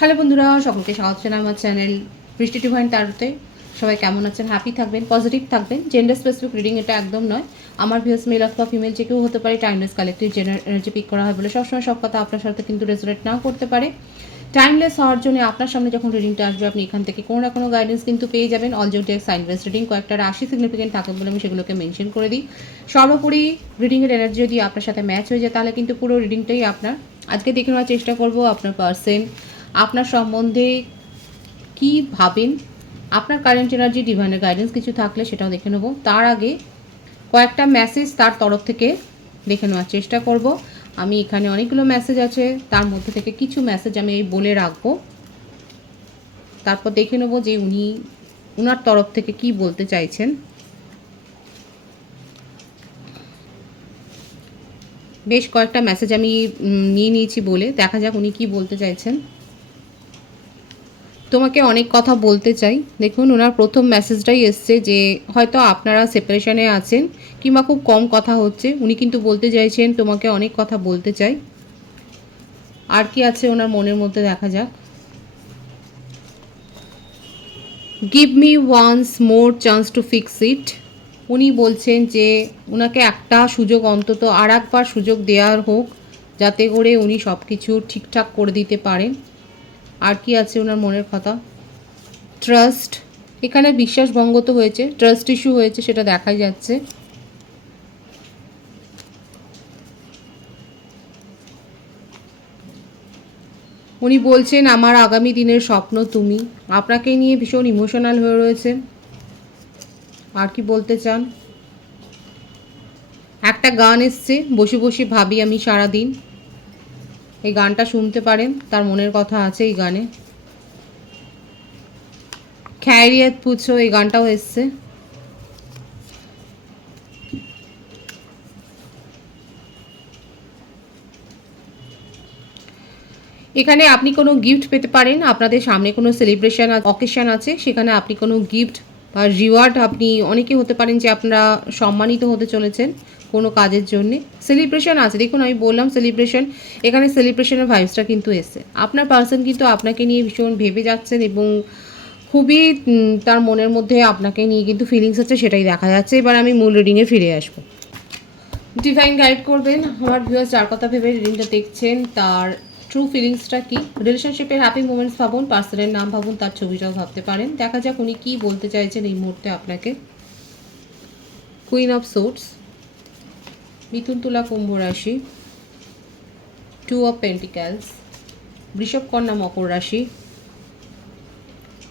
Hello বন্ধুরা, সকলকে স্বাগত জানাই আমার চ্যানেল বৃষ্টি ডিভাইন তারতে। সবাই কেমন আছেন? হ্যাপি থাকবেন, পজিটিভ থাকবেন। জেন্ডার স্পেসিফিক রিডিং এটা একদম নয়। আমার ভিউয়ার্স মেল অথবা ফিমেল যে কেউ হতে পারে। Timeless collective general energy pick করা হয় বলে সবসময় সব কথা আপনার সাথে কিন্তু রেজোনেট নাও করতে পারে। টাইমলেস হওয়ার জন্য আপনার সামনে যখন রিডিংটা আসবে আপনি এখান থেকে কোনো না কোনো গাইডেন্স কিন্তু পেয়ে যাবেন। All zodiac sign base reading কয়েকটা রাশি সিগনিফিকেন্ট থাকে বলে আমি সেগুলোকে মেনশন করে দিই। সর্বোপরি রিডিংয়ের এনার্জি যদি আপনার সাথে ম্যাচ হয়ে যায় তাহলে কিন্তু পুরো রিডিংটাই আপনার। আজকে দেখে নেওয়ার চেষ্টা করব আপনার পার্সন আপনার সম্বন্ধে কি ভাবেন, আপনার কারেন্ট এনার্জি, ডিভাইনের গাইডেন্স কিছু থাকলে সেটাও দেখে নেব। তার আগে কয়েকটা মেসেজ তার তরফ থেকে দেখে নেওয়ার চেষ্টা করব। আমি এখানে অনেকগুলো মেসেজ আছে, তার মধ্যে থেকে কিছু মেসেজ আমি এই বলে রাখবো, তারপর দেখে নেব যে উনি ওনার তরফ থেকে কি বলতে চাইছেন। বেশ কয়েকটা মেসেজ আমি নিয়ে নিয়েছি বলে দেখা যাক উনি কি বলতে চাইছেন। তোমাকে অনেক কথা বলতে চাই। দেখুন ওনার প্রথম মেসেজটাই এসছে যে হয়তো আপনারা সেপারেশনে আছেন কিংবা খুব কম কথা হচ্ছে। উনি কিন্তু বলতে চাইছেন তোমাকে অনেক কথা বলতে চাই। আর কি আছে ওনার মনের মধ্যে দেখা যাক। Give me once more chance to fix it. উনি বলছেন যে ওনাকে একটা সুযোগ, অন্তত আর একবার সুযোগ দেওয়ার হোক যাতে করে উনি সব কিছু ঠিকঠাক করে দিতে পারেন। আর কি আছে ওনার মনের কথা। ট্রাস্ট, এখানে বিশ্বাসভঙ্গ তো হয়েছে, ট্রাস্ট ইস্যু হয়েছে সেটা দেখাই যাচ্ছে। উনি বলছেন আমার আগামী দিনের স্বপ্ন তুমি, আপনাকে নিয়ে ভীষণ ইমোশনাল হয়ে রয়েছে। আর কি বলতে চান। একটা গান এসছে, বসে বসে ভাবি আমি সারাদিন। এই গানটা শুনতে পারেন, তার মনের কথা আছে এই গানে। খ্যারিয়াত পুছো, এই গানটাও এসছে। এখানে আপনি কোনো গিফট পেতে পারেন, আপনাদের সামনে কোনো সেলিব্রেশন অকেশন আছে, সেখানে আপনি কোনো গিফট বা রিওয়ার্ড, আপনি অনেকে হতে পারেন যে আপনারা সম্মানিত হতে চলেছেন কোনো কাজের জন্যে। সেলিব্রেশন আছে, দেখুন আমি বললাম সেলিব্রেশন, এখানে সেলিব্রেশনের ভাইবসটা কিন্তু এসছে। আপনার পার্সন কিন্তু আপনাকে নিয়ে ভীষণ ভেবে যাচ্ছেন এবং খুবই তার মনের মধ্যে আপনাকে নিয়ে কিন্তু ফিলিংস আছে, সেটাই দেখা যাচ্ছে। এবার আমি মূল রিডিংয়ে ফিরে আসবো। ডিভাইন গাইড করবেন আমার ভিউয়ার্স যার কথা ভেবে রিডিংটা দেখছেন তার ট্রু ফিলিংসটা কি। রিলেশনশিপের হ্যাপি মোমেন্টস ভাবুন, পার্সনের নাম ভাবুন, তার ছবিটাও ভাবতে পারেন। দেখা যাক উনি কী বলতে চাইছেন এই মুহূর্তে আপনাকে। কুইন অফ সোর্টস, মিথুন তুলা কুম্ভ রাশি, টু অফ পেন্টিক্যালস, বৃষভ কন্যা মকর রাশি,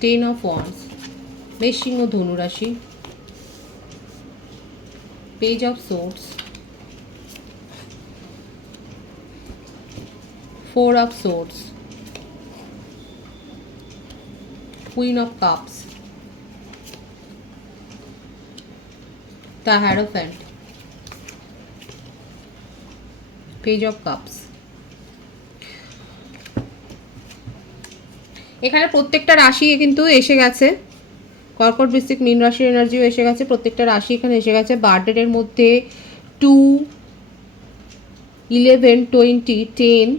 টেন অফ ওয়ান্ডস, মেষ সিংহ ধনু রাশি, page of swords, four of swords, queen of cups, the hierophant, page of cups. এখানে প্রত্যেকটা রাশি কিন্তু এসে গেছে। কর্কট, বৃশ্চিক, মীন রাশির এনার্জিও এসে গেছে। প্রত্যেকটা রাশি এখানে এসে গেছে। বার্থডের মধ্যে 2, 11, 20, 10,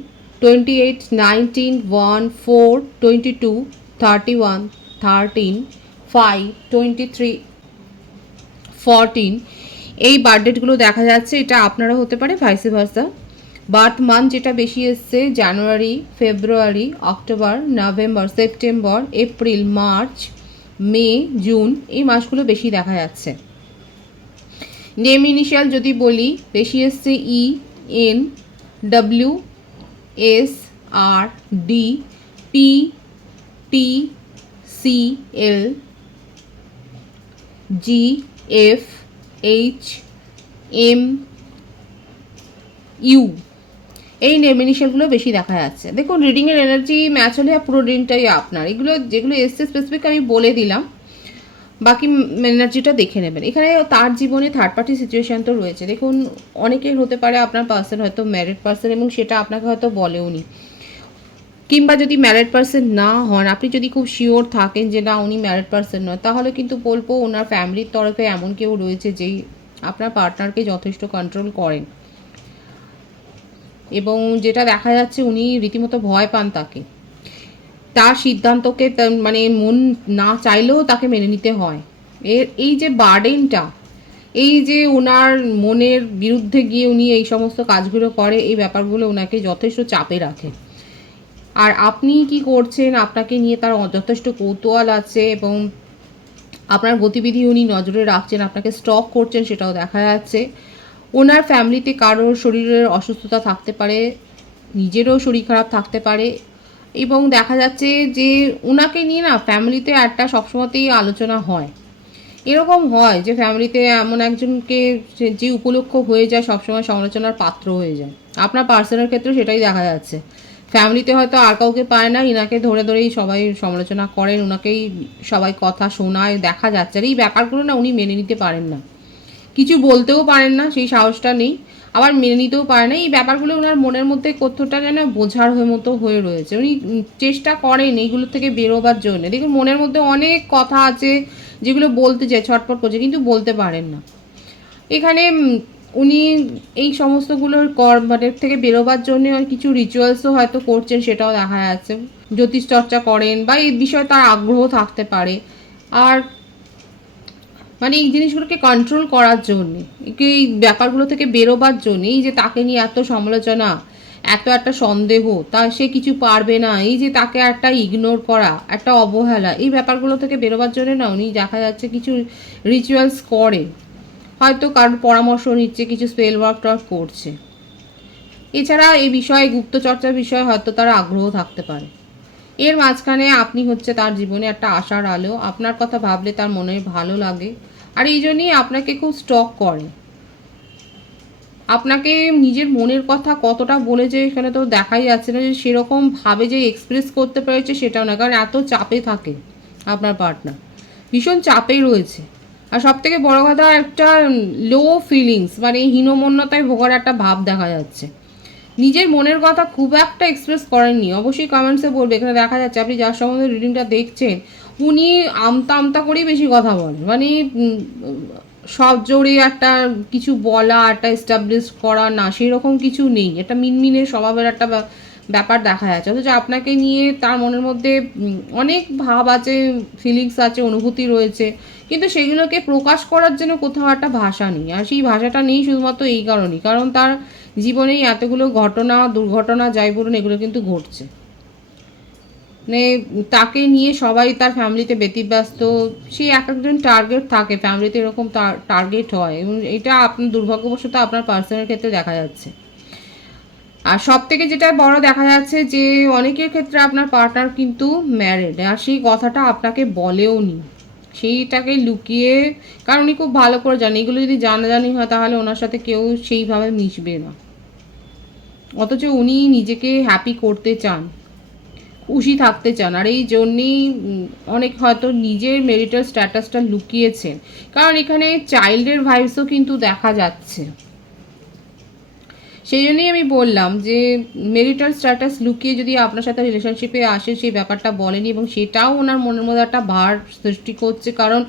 28, 19, 1, 4, 22, 31, 13, 5, 23, 14 এই বার্থডেটগুলো দেখা যাচ্ছে। এটা আপনারা হতে পারে, ভাইসে ভার্সা। বার্থ মান্থ যেটা বেশি এসছে January, February, October, November, September, April, March, May, June, এই মাসগুলো বেশি দেখা যাচ্ছে। নেম ইনিশিয়াল যদি বলি বেশি এসছে E, N, W, S, R, D, P, T, C, L, G, F, H, M, U, এই নেম ইনিশিয়ালগুলো বেশি দেখা যাচ্ছে। দেখুন রিডিংয়ের এনার্জি ম্যাচ হলে পুরো রিডিংটাই আপনার। এগুলো যেগুলো এসছে স্পেসিফিক আমি বলে দিলাম, বাকি এনার্জিটা দেখে নেবেন। এখানে তার জীবনে থার্ড পার্টি সিচুয়েশান তো রয়েছে। দেখুন অনেকের হতে পারে আপনার পার্সন হয়তো ম্যারিড পার্সন এবং সেটা আপনাকে হয়তো বলেওনি, কিংবা যদি ম্যারিড পার্সন না হন, আপনি যদি খুব শিওর থাকেন যে না উনি ম্যারিড পার্সন নয়, তাহলে কিন্তু বলবো ওনার ফ্যামিলির তরফে এমন কেউ রয়েছে যেই আপনার পার্টনারকে যথেষ্ট কন্ট্রোল করেন এবং যেটা দেখা যাচ্ছে উনি রীতিমতো ভয় পান তাকে। তার সিদ্ধান্তকে মানে মন না চাইলেও তাকে মেনে নিতে হয়। এই যে বার্ডেনটা, এই যে ওনার মনের বিরুদ্ধে গিয়ে উনি এই সমস্ত কাজগুলো করে, এই ব্যাপারগুলো ওনাকে যথেষ্ট চাপে রাখে। আর আপনি কি করছেন, আপনাকে নিয়ে তার যথেষ্ট কৌতূহল আছে এবং আপনার গতিবিধি উনি নজরে রাখছেন, আপনাকে স্টক করছেন, সেটাও দেখা যাচ্ছে। ওনার ফ্যামিলিতে কারোর শরীরের অসুস্থতা থাকতে পারে, নিজেরও শরীর খারাপ থাকতে পারে এবং দেখা যাচ্ছে যে ওনাকে নিয়ে না ফ্যামিলিতে একটা সবসময়তেই আলোচনা হয়। এরকম হয় যে ফ্যামিলিতে এমন একজনকে যে উপলক্ষ হয়ে যায় সবসময় সমালোচনার পাত্র হয়ে যায়। আপনার পার্সনের ক্ষেত্রে সেটাই দেখা যাচ্ছে। ফ্যামিলিতে হয়তো আর কাউকে পায় না, ইনাকে ধরে ধরেই সবাই সমালোচনা করেন, ওনাকেই সবাই কথা শোনায়, দেখা যাচ্ছে। আর এই ব্যাপারগুলো না উনি মেনে নিতে পারেন না, কিছু বলতেও পারেন না, সেই সাহসটা নেই, আবার মেনে নিতেও পারে না। এই ব্যাপারগুলো ওনার মনের মধ্যে কতটা যেন বোঝার মতো হয়ে রয়েছে। উনি চেষ্টা করেন এইগুলো থেকে বেরোবার জন্য। দেখুন মনের মধ্যে অনেক কথা আছে যেগুলো বলতে চায়, ছটফট করছে, কিন্তু বলতে পারেন না। এখানে উনি এই সমস্তগুলোর মানে থেকে বেরোবার জন্য কিছু রিচুয়ালসও হয়তো করছেন, সেটাও দেখা যাচ্ছে। জ্যোতিষ চর্চা করেন বা এই বিষয়ে তার আগ্রহ থাকতে পারে। আর মানে এই জিনিসগুলোকে কন্ট্রোল করার জন্যে, এই ব্যাপারগুলো থেকে বেরোবার জন্য, এই যে তাকে নিয়ে এত সমালোচনা, এত একটা সন্দেহ, তা সে কিছু পারবে না, এই যে তাকে একটা ইগনোর করা, একটা অবহেলা, এই ব্যাপারগুলো থেকে বেরোবার জন্য না উনি দেখা যাচ্ছে কিছু রিচুয়ালস করে, হয়তো কারোর পরামর্শ নিচ্ছে, কিছু স্পেল ওয়ার্ক টর্ক করছে। এছাড়া এই বিষয়ে গুপ্তচর্চার বিষয়ে হয়তো তার আগ্রহ থাকতে পারে। এর মাঝখানে আপনি হচ্ছে তার জীবনে একটা আশার আলো, আপনার কথা ভাবলে তার মনে ভালো লাগে, আর এই জন্যই আপনাকে খুব স্টক করে। আপনাকে নিজের মনের কথা কতটা বলেছে এখানে তো দেখাই যাচ্ছে না যে সেরকম ভাবে যে এক্সপ্রেস করতে পেরেছে সেটাও না, কারণ এত চাপে থাকে আপনার পার্টনার, ভীষণ চাপেই রয়েছে। আর সব থেকে বড় কথা, একটা লো ফিলিংস, মানে হীনমন্যতায় ভোগার একটা ভাব দেখা যাচ্ছে। নিজের মনের কথা খুব একটা এক্সপ্রেস করেননি, অবশ্যই কমেন্টসে বলবে। এখানে দেখা যাচ্ছে আপনি যার সম্বন্ধে রিডিংটা দেখছেন উনি আমতা আমতা করেই বেশি কথা বলেন, মানে সব জোরে একটা কিছু বলা, একটা এস্টাবলিশ করা না, সেই রকম কিছু নেই। একটা মিনমিনে স্বভাবের একটা ব্যাপার দেখা যাচ্ছে। অথচ আপনাকে নিয়ে তার মনের মধ্যে অনেক ভাব আছে, ফিলিংস আছে, অনুভূতি রয়েছে, কিন্তু সেগুলোকে প্রকাশ করার জন্য কোথাও একটা ভাষা নেই। আর সেই ভাষাটা নেই শুধুমাত্র এই কারণেই, কারণ তার জীবনেই এতগুলো ঘটনা, দুর্ঘটনা যাই বলুন, এগুলো কিন্তু ঘটছে। মানে তাকে নিয়ে সবাই তার ফ্যামিলিতে ব্যতিব্যস্ত, সে এক একজন টার্গেট থাকে ফ্যামিলিতে, এরকম টার্গেট হয় এবং এটা আপনার দুর্ভাগ্যবশত আপনার পার্সনের ক্ষেত্রে দেখা যাচ্ছে। আর সব থেকে যেটা বড় দেখা যাচ্ছে যে অনেকের ক্ষেত্রে আপনার পার্টনার কিন্তু ম্যারিড, আর সেই কথাটা আপনাকে বলেও নি, সেইটাকে লুকিয়ে, কারণ উনি খুব ভালো করে জানে এগুলো যদি জানাজানি হয় তাহলে ওনার সাথে কেউ সেইভাবে মিশবে না। অথচ উনি নিজেকে হ্যাপি করতে চান, খুশি থাকতে চান, আর এই জন্যেই অনেক হয়তো নিজের মেরিটাল স্ট্যাটাসটা লুকিয়েছেন, কারণ এখানে চাইল্ডের ভাইবসও কিন্তু দেখা যাচ্ছে। সেই জন্যই আমি বললাম যে মেরিটাল স্ট্যাটাস লুকিয়ে যদি আপনার সাথে রিলেশনশিপে আসে, সেই ব্যাপারটা বলেনি এবং সেটাও ওনার মনের মধ্যে একটা ভার সৃষ্টি করছে, কারণ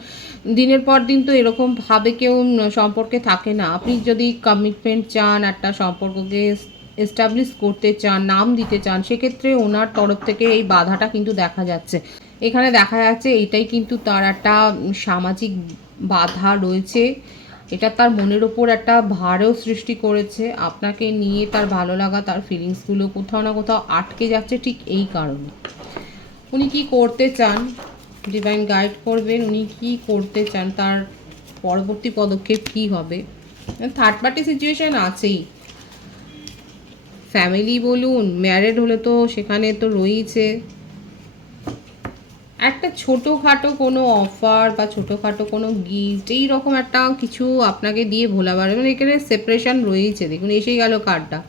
দিনের পর দিন তো এরকমভাবে কেউ সম্পর্কে থাকে না। আপনি যদি কমিটমেন্ট চান, একটা সম্পর্ককে এস্টাবলিশ করতে চান, নাম দিতে চান, সেক্ষেত্রে ওনার তরফ থেকে এই বাধাটা কিন্তু দেখা যাচ্ছে। এখানে দেখা যাচ্ছে এটাই কিন্তু তার একটা সামাজিক বাধা রয়েছে, এটা তার মনের ওপর একটা ভারও সৃষ্টি করেছে। আপনাকে নিয়ে তার ভালো লাগা, তার ফিলিংসগুলো কোথাও না কোথাও আটকে যাচ্ছে ঠিক এই কারণে। উনি কি করতে চান, ডিভাইন গাইড করবেন, উনি কি করতে চান, তার পরবর্তী পদক্ষেপ কি হবে। থার্ড পার্টি সিচুয়েশন আছেই, ফ্যামিলি বলুন, ম্যারেড হলে তো সেখানে তো রয়েছে। একটা ছোটোখাটো কোনো অফার বা ছোটোখাটো কোনো গিফট, এইরকম একটা কিছু আপনাকে দিয়ে ভোলাবার, মানে এখানে সেপারেশন রয়েছে। দেখুন এসেই গেল কার্ডটা।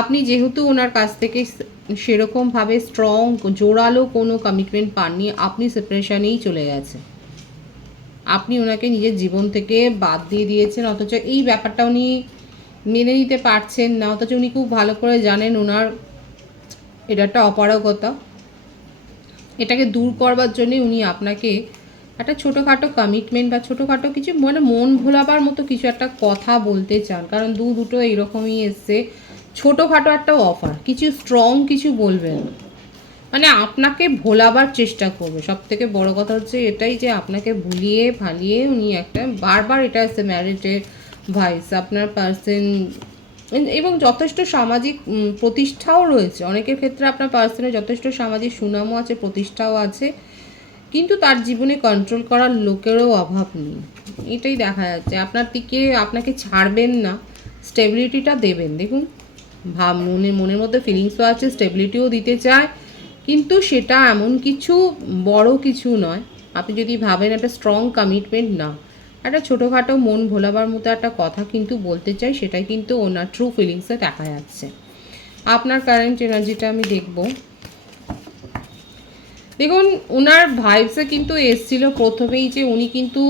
আপনি যেহেতু ওনার কাছ থেকে সেরকমভাবে স্ট্রং জোরালো কোনো কমিটমেন্ট পাননি, আপনি সেপারেশনেই চলে গেছেন, আপনি ওনাকে নিজের জীবন থেকে বাদ দিয়ে দিয়েছেন। অথচ এই ব্যাপারটা উনি মেনে নিতে পারছেন না, অথচ উনি খুব ভালো করে জানেন ওনার এটা একটা অপারগতা। এটাকে দূর করবার জন্যে উনি আপনাকে একটা ছোটোখাটো কমিটমেন্ট বা ছোটোখাটো কিছু, মানে মন ভোলাবার মতো কিছু একটা কথা বলতে চান, কারণ দুটো এইরকমই এসছে। ছোটোখাটো একটা অফার, কিছু স্ট্রং কিছু বলবেন, মানে আপনাকে ভোলাবার চেষ্টা করবে। সব থেকে বড় কথা হচ্ছে এটাই যে আপনাকে ভুলিয়ে ভালিয়ে উনি একটা বারবার এটা আছে ম্যারিটের ভাইস আপনার পার্সন, এবং যথেষ্ট সামাজিক প্রতিষ্ঠাও রয়েছে। অনেকের ক্ষেত্রে আপনার পার্সনের যথেষ্ট সামাজিক সুনামও আছে, প্রতিষ্ঠাও আছে, কিন্তু তার জীবনে কন্ট্রোল করার লোকেরও অভাব নেই। এটাই দেখা যাচ্ছে আপনার দিকে, আপনাকে ছাড়বেন না, স্টেবিলিটিটা দেবেন। দেখুন মনের মধ্যে ফিলিংসও আছে, স্টেবিলিটিও দিতে চায়, কিন্তু সেটা এমন কিছু বড় কিছু নয়। আপনি যদি ভাবেন একটা স্ট্রং কমিটমেন্ট না, একটা ছোটোখাটো মন ভোলাবার মতো একটা কথা কিন্তু বলতে চাই, সেটাই কিন্তু ওনার ট্রু ফিলিংসে দেখা যাচ্ছে। আপনার কারেন্ট এনার্জিটা আমি দেখব। দেখুন ওনার ভাইবসে কিন্তু এসছিল প্রথমেই যে উনি কিন্তু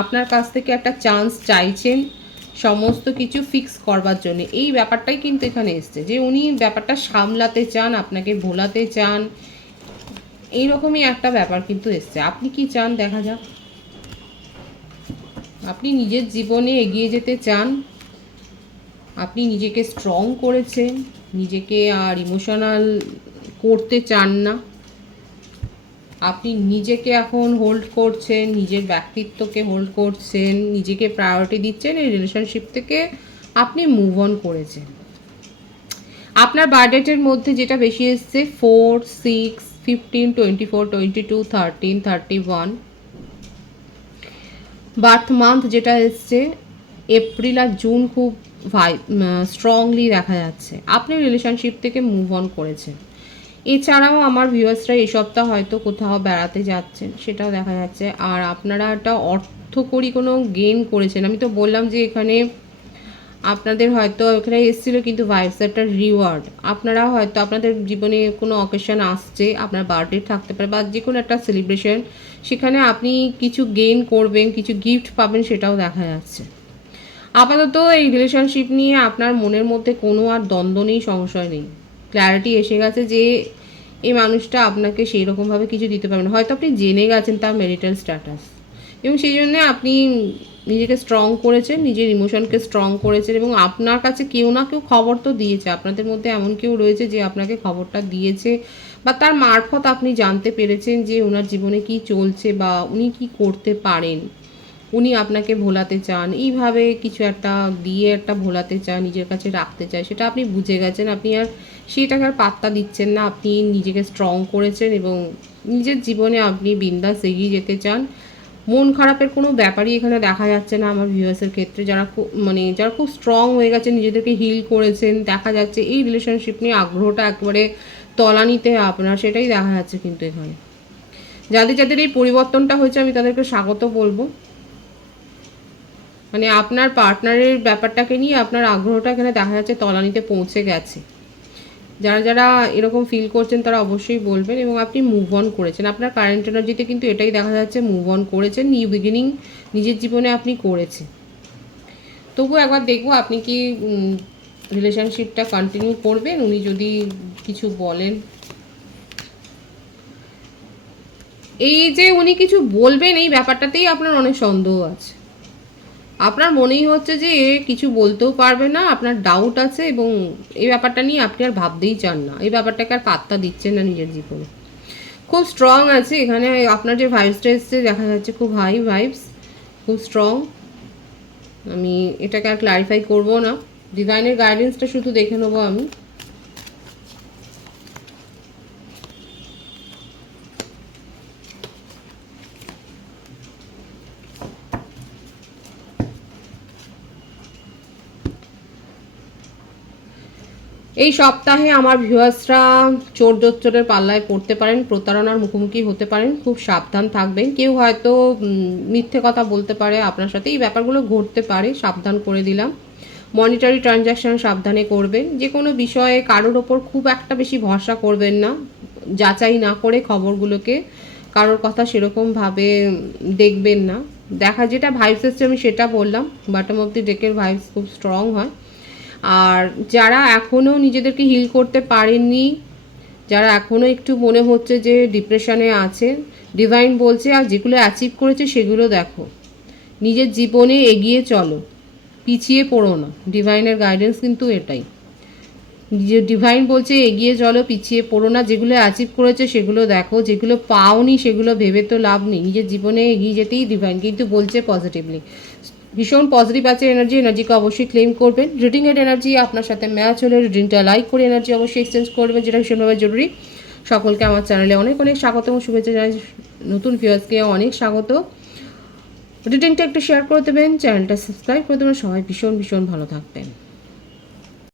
আপনার কাছ থেকে একটা চান্স চাইছেন সমস্ত কিছু ফিক্স করবার জন্য। এই ব্যাপারটাই কিন্তু এখানে এসছে যে উনি ব্যাপারটা সামলাতে চান, আপনাকে ভোলাতে চান, এইরকমই একটা ব্যাপার কিন্তু এসছে। আপনি কি চান দেখা যাক। আপনি নিজের জীবনে এগিয়ে যেতে চান, আপনি নিজেকে স্ট্রং করেছেন, নিজেকে আর ইমোশনাল করতে চান না, আপনি নিজেকে এখন হোল্ড করছেন, নিজের ব্যক্তিত্বকে হোল্ড করছেন, নিজেকে প্রায়োরিটি দিচ্ছেন। এই রিলেশনশিপ থেকে আপনি মুভ অন করেছেন। আপনার বার্থডেটের মধ্যে যেটা বেশি এসছে 4, 6, 15, 24, 22, 13, 31। বার্থ মান্থ যেটা এসছে এপ্রিল আর জুন, খুব স্ট্রংলি দেখা যাচ্ছে আপনি রিলেশনশিপ থেকে মুভ অন করেছেন। এছাড়াও আমার ভিউয়ার্সরা এই সপ্তাহ হয়তো কোথাও বেড়াতে যাচ্ছেন, সেটাও দেখা যাচ্ছে। আর আপনারা একটা অর্থকরী কোনো গেইন করেছেন। আমি তো বললাম যে এখানে আপনাদের হয়তো এখানে এসেছিলো কিন্তু ভাইবস একটা রিওয়ার্ড। আপনারা হয়তো আপনাদের জীবনে কোনো অকেশন আসছে, আপনার বার্থডে থাকতে পারে বা যে কোনো একটা সেলিব্রেশন, সেখানে আপনি কিছু গেইন করবেন, কিছু গিফট পাবেন, সেটাও দেখা যাচ্ছে। আপাতত এই রিলেশনশিপ নিয়ে আপনার মনের মধ্যে কোনো আর দ্বন্দ্ব নেই, সংশয় নেই, ক্ল্যারিটি এসে গেছে যে এই মানুষটা আপনাকে সেই রকমভাবে কিছু দিতে পারবেন। হয়তো আপনি জেনে গেছেন তার ম্যারিটাল স্ট্যাটাস, এবং সেই জন্যে আপনি নিজেকে স্ট্রং করেছেন, নিজের ইমোশনকে স্ট্রং করেছেন, এবং আপনার কাছে কেউ না কেউ খবর তো দিয়েছে। আপনাদের মধ্যে এমন কেউ রয়েছে যে আপনাকে খবরটা দিয়েছে, বা তার মারফত আপনি জানতে পেরেছেন যে ওনার জীবনে কি চলছে বা উনি কি করতে পারেন, উনি আপনাকে ভোলাতে চান, এইভাবে কিছু একটা দিয়ে একটা ভোলাতে চান, নিজের কাছে রাখতে চায়, সেটা আপনি বুঝে গেছেন। আপনি আর সেটাকে আর পাত্তা দিচ্ছেন না, আপনি নিজেকে স্ট্রং করেছেন এবং নিজের জীবনে আপনি বিন্দাস এগিয়ে যেতে চান। মন খারাপের কোনো ব্যাপারই এখানে দেখা যাচ্ছে না আমার ভিউয়ার্সের ক্ষেত্রে। যারা যারা খুব স্ট্রং হয়ে গেছেন, নিজেদেরকে হিল করেছেন, দেখা যাচ্ছে এই রিলেশনশিপ নিয়ে আগ্রহটা একবারে তলানিতে আপনার, সেটাই দেখা যাচ্ছে কিন্তু এখানে। যাদের যাদের এই পরিবর্তনটা হয়েছে আমি তাদেরকে স্বাগত বলবো। মানে আপনার পার্টনারের ব্যাপারটাকে নিয়ে আপনার আগ্রহটা এখানে দেখা যাচ্ছে তলানিতে পৌঁছে গেছে। যারা যারা এরকম ফিল করছেন তারা অবশ্যই বলবেন। এবং আপনি মুভ অন করেছেন, আপনার কারেন্ট এনার্জিতে কিন্তু এটাই দেখা যাচ্ছে, মুভ অন করেছেন, নিউ বিগিনিং নিজের জীবনে আপনি করেছেন। তবু একবার দেখবো আপনি কি রিলেশনশিপটা কন্টিনিউ করবেন, উনি যদি কিছু বলেন। এই যে উনি কিছু বলবেন এই ব্যাপারটাতেই আপনার অনেক সন্দেহ আছে। আপনার মনেই হচ্ছে যে এ কিছু বলতেও পারবে না, আপনার ডাউট আছে, এবং এই ব্যাপারটা নিয়ে আপনি আর ভাবতেই চান না, এই ব্যাপারটাকে আর পাত্তা দিচ্ছেন না নিজের জীবনে। খুব স্ট্রং আছে এখানে, আপনার যে ভাইবসটা এসছে দেখা যাচ্ছে খুব হাই ভাইবস, খুব স্ট্রং। আমি এটাকে আর ক্লারিফাই করবো না, ডিভাইনের গাইডেন্সটা শুধু দেখে নেবো আমি। এই সপ্তাহে আমার ভিউয়ার্সরা চোর জোচ্চোরের পাল্লায় পড়তে পারেন, প্রতারণার মুখোমুখি হতে পারেন, খুব সাবধান থাকবেন। কেউ হয়তো মিথ্যে কথা বলতে পারে আপনার সাথে, এই ব্যাপারগুলো ঘটতে পারে, সাবধান করে দিলাম। মনিটারি ট্রানজ্যাকশান সাবধানে করবেন। যে কোনো বিষয়ে কারোর ওপর খুব একটা বেশি ভরসা করবেন না, যাচাই না করে খবরগুলোকে, কারোর কথা সেরকমভাবে দেখবেন না। দেখা যেটা ভাইবস এসছে আমি সেটা বললাম, বটম অফ দি ডেকের ভাইবস খুব স্ট্রং হয়। আর যারা এখনও নিজেদেরকে হিল করতে পারেননি, যারা এখনও একটু মনে হচ্ছে যে ডিপ্রেশনে আছে, ডিভাইন বলছে আর যেগুলো অ্যাচিভ করেছে সেগুলো দেখো, নিজের জীবনে এগিয়ে চলো, পিছিয়ে পড়ো না। ডিভাইনের গাইডেন্স কিন্তু এটাই। যে ডিভাইন বলছে এগিয়ে চলো, পিছিয়ে পড়ো না, যেগুলো অ্যাচিভ করেছে সেগুলো দেখো, যেগুলো পাওনি সেগুলো ভেবে তো লাভ নেই, নিজের জীবনে এগিয়ে যেতেই ডিভাইন কিন্তু বলছে পজিটিভলি। ভীষণ পজিটিভ আছে এনার্জিকে অবশ্যই ক্লেম করবেন। রিডিংয়ের এনার্জি আপনার সাথে ম্যাচ হলে রিডিংটা লাইক করে এনার্জি অবশ্যই এক্সচেঞ্জ করবেন, যেটা ভীষণভাবে জরুরি। সকলকে আমার চ্যানেলে অনেক অনেক স্বাগত এবং শুভেচ্ছা জানাই, নতুন ভিউয়ার্সকে অনেক স্বাগত। রিডিংটা একটু শেয়ার করে দেবেন, চ্যানেলটা সাবস্ক্রাইব করে দেবেন, সবাই ভীষণ ভীষণ ভালো থাকবেন।